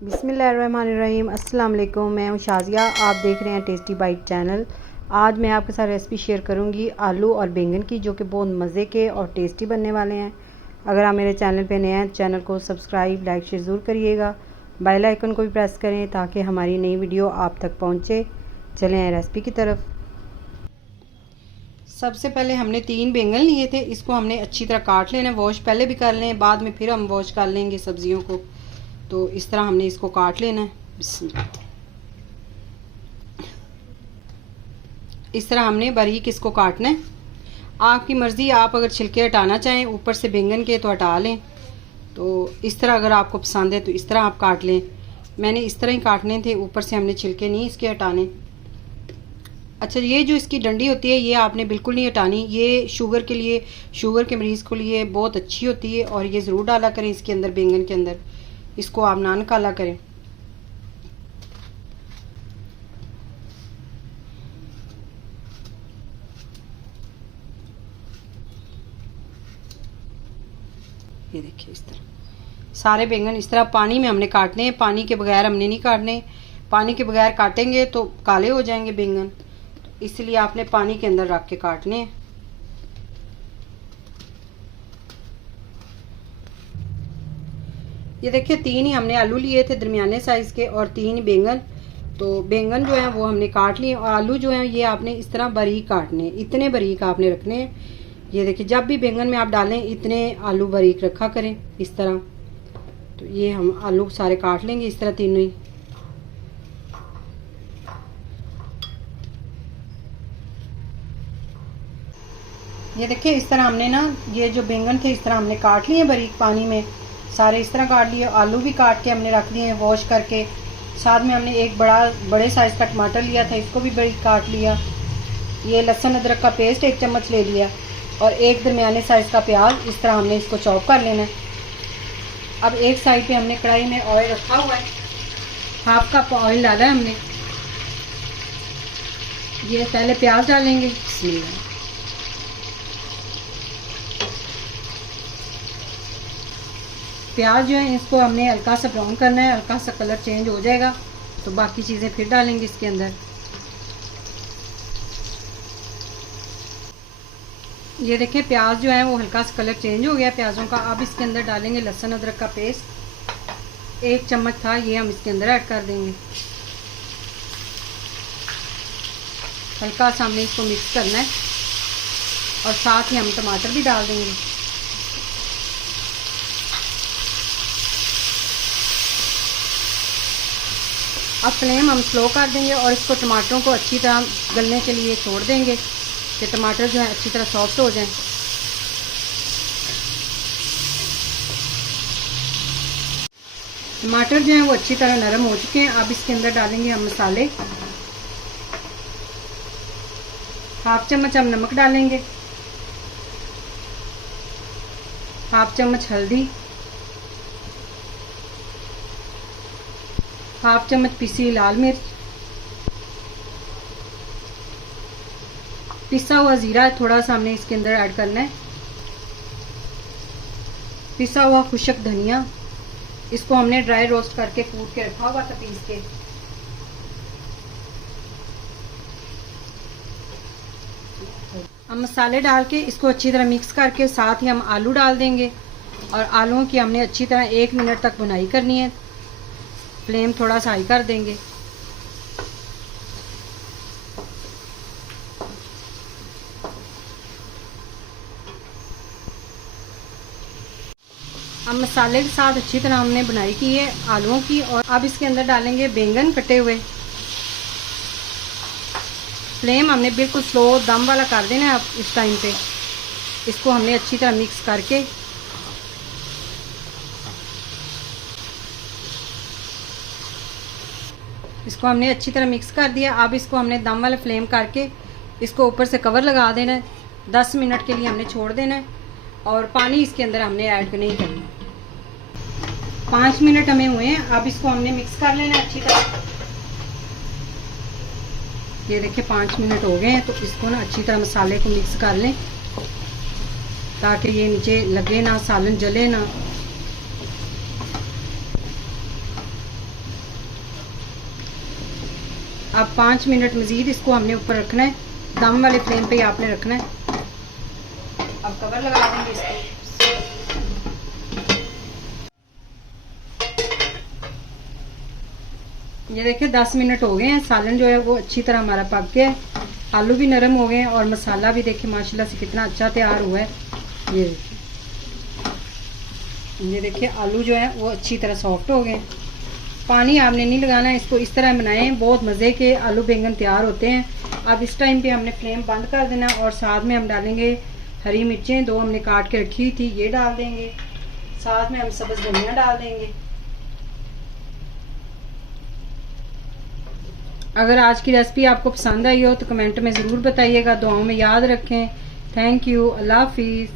बिस्मिल्लाहिर्रहमानिर्रहीम। अस्सलाम वालेकुम। मैं हूँ शाज़िया, आप देख रहे हैं टेस्टी बाइट चैनल। आज मैं आपके साथ रेसिपी शेयर करूँगी आलू और बैंगन की, जो कि बहुत मज़े के और टेस्टी बनने वाले हैं। अगर आप मेरे चैनल पे नए हैं, चैनल को सब्सक्राइब लाइक शेयर ज़रूर करिएगा। बेल आइकन को भी प्रेस करें ताकि हमारी नई वीडियो आप तक पहुँचे। चलें रेसिपी की तरफ। सबसे पहले हमने 3 बैंगन लिए थे, इसको हमने अच्छी तरह काट लेना। वॉश पहले भी कर लें, बाद में फिर हम वॉश कर लेंगे सब्जियों को। तो इस तरह हमने इसको काट लेना है। इस तरह हमने बारीक इसको काटना है। आपकी मर्ज़ी, आप अगर छिलके हटाना चाहें ऊपर से बैंगन के तो हटा लें। तो इस तरह अगर आपको पसंद है तो इस तरह आप काट लें। मैंने इस तरह ही काटने थे, ऊपर से हमने छिलके नहीं इसके हटाने। अच्छा, ये जो इसकी डंडी होती है ये आपने बिल्कुल नहीं हटानी। ये शुगर के लिए, शुगर के मरीज़ के लिए बहुत अच्छी होती है और ये ज़रूर डाला करें इसके अंदर, बैंगन के अंदर। इसको आप ना निकाला करें। ये देखिए, इस तरह सारे बैंगन इस तरह पानी में हमने काटने हैं। पानी के बगैर हमने नहीं काटने। पानी के बगैर काटेंगे तो काले हो जाएंगे बैंगन, इसलिए आपने पानी के अंदर रख के काटने हैं। ये देखिए, 3 ही हमने आलू लिए थे दरमियाने साइज़ के और 3 ही बैंगन। तो बैंगन जो है वो हमने काट लिए और आलू जो है ये आपने इस तरह बारीक काटने, इतने बारीक आपने रखने हैं। ये देखिए, जब भी बैंगन में आप डालें इतने आलू बारीक रखा करें इस तरह। तो ये हम आलू सारे काट लेंगे इस तरह, तीनों ही। ये देखिए, इस तरह हमने ना ये जो बैंगन थे इस तरह हमने काट लिए बारीक पानी में, सारे इस तरह काट लिए। आलू भी काट के हमने रख दिए वॉश करके। साथ में हमने एक बड़े साइज़ का टमाटर लिया था, इसको भी बारीक काट लिया। ये लहसुन अदरक का पेस्ट 1 चम्मच ले लिया और एक दरमियाने साइज़ का प्याज। इस तरह हमने इसको चॉप कर लेना है। अब एक साइड पे हमने कढ़ाई में ऑयल रखा हुआ है, 1/2 कप ऑयल डाला है हमने। ये पहले प्याज डालेंगे। प्याज जो है इसको हमने हल्का सा ब्राउन करना है, हल्का सा कलर चेंज हो जाएगा तो बाकी चीज़ें फिर डालेंगे इसके अंदर। ये देखिए, प्याज जो है वो हल्का सा कलर चेंज हो गया प्याज़ों का। अब इसके अंदर डालेंगे लहसुन अदरक का पेस्ट, 1 चम्मच था, ये हम इसके अंदर ऐड कर देंगे। हल्का सा हमने इसको मिक्स करना है और साथ ही हम टमाटर भी डाल देंगे। अब फ्लेम हम स्लो कर देंगे और इसको टमाटरों को अच्छी तरह गलने के लिए छोड़ देंगे कि टमाटर जो है अच्छी तरह सॉफ्ट हो जाएं। टमाटर जो है वो अच्छी तरह नरम हो चुके हैं। अब इसके अंदर डालेंगे हम मसाले। 1/2 चम्मच हम नमक डालेंगे, 1/2 चम्मच हल्दी, 1/2 चम्मच पिसी लाल मिर्च, पिसा हुआ ज़ीरा थोड़ा सा हमने इसके अंदर ऐड करना है, पिसा हुआ खुश्क धनिया, इसको हमने ड्राई रोस्ट करके कूट के रखा हुआ था पीस के। हम मसाले डाल के इसको अच्छी तरह मिक्स करके साथ ही हम आलू डाल देंगे और आलूओं की हमने अच्छी तरह 1 मिनट तक भुनाई करनी है। फ्लेम थोड़ा सा हाई कर देंगे। अब मसाले के साथ अच्छी तरह हमने बुनाई की है आलूओं की। और अब इसके अंदर डालेंगे बैंगन कटे हुए। फ्लेम हमने बिल्कुल स्लो दम वाला कर देना है। अब इस टाइम पे इसको हमने अच्छी तरह मिक्स करके इसको हमने अच्छी तरह मिक्स कर दिया। अब इसको हमने दम वाला फ्लेम करके इसको ऊपर से कवर लगा देना है। 10 मिनट के लिए हमने छोड़ देना है और पानी इसके अंदर हमने ऐड नहीं करना। 5 मिनट हमें हुए हैं। अब इसको हमने मिक्स कर लेना अच्छी तरह। ये देखिए, 5 मिनट हो गए हैं। तो इसको ना अच्छी तरह मसाले को मिक्स कर लें ताकि ये नीचे लगे ना, सालन जले ना। अब 5 मिनट मज़ीद इसको हमने ऊपर रखना है, दम वाले फ्लेम पे ही आपने रखना है। अब कवर लगा देंगे इसको। ये देखिए 10 मिनट हो गए हैं, सालन जो है वो अच्छी तरह हमारा पक गया है, आलू भी नरम हो गए हैं और मसाला भी देखिए माशाल्लाह से कितना अच्छा तैयार हुआ है। ये देखिए आलू जो है वो अच्छी तरह सॉफ्ट हो गए। पानी आपने नहीं लगाना है, इसको इस तरह बनाएं, बहुत मज़े के आलू बैंगन तैयार होते हैं। अब इस टाइम पे हमने फ्लेम बंद कर देना और साथ में हम डालेंगे हरी मिर्चें, 2 हमने काट के रखी थी, ये डाल देंगे। साथ में हम सब्ज़ धनिया डाल देंगे। अगर आज की रेसिपी आपको पसंद आई हो तो कमेंट में ज़रूर बताइएगा। दुआओं में याद रखें। Thank you. अल्लाह हाफिज़।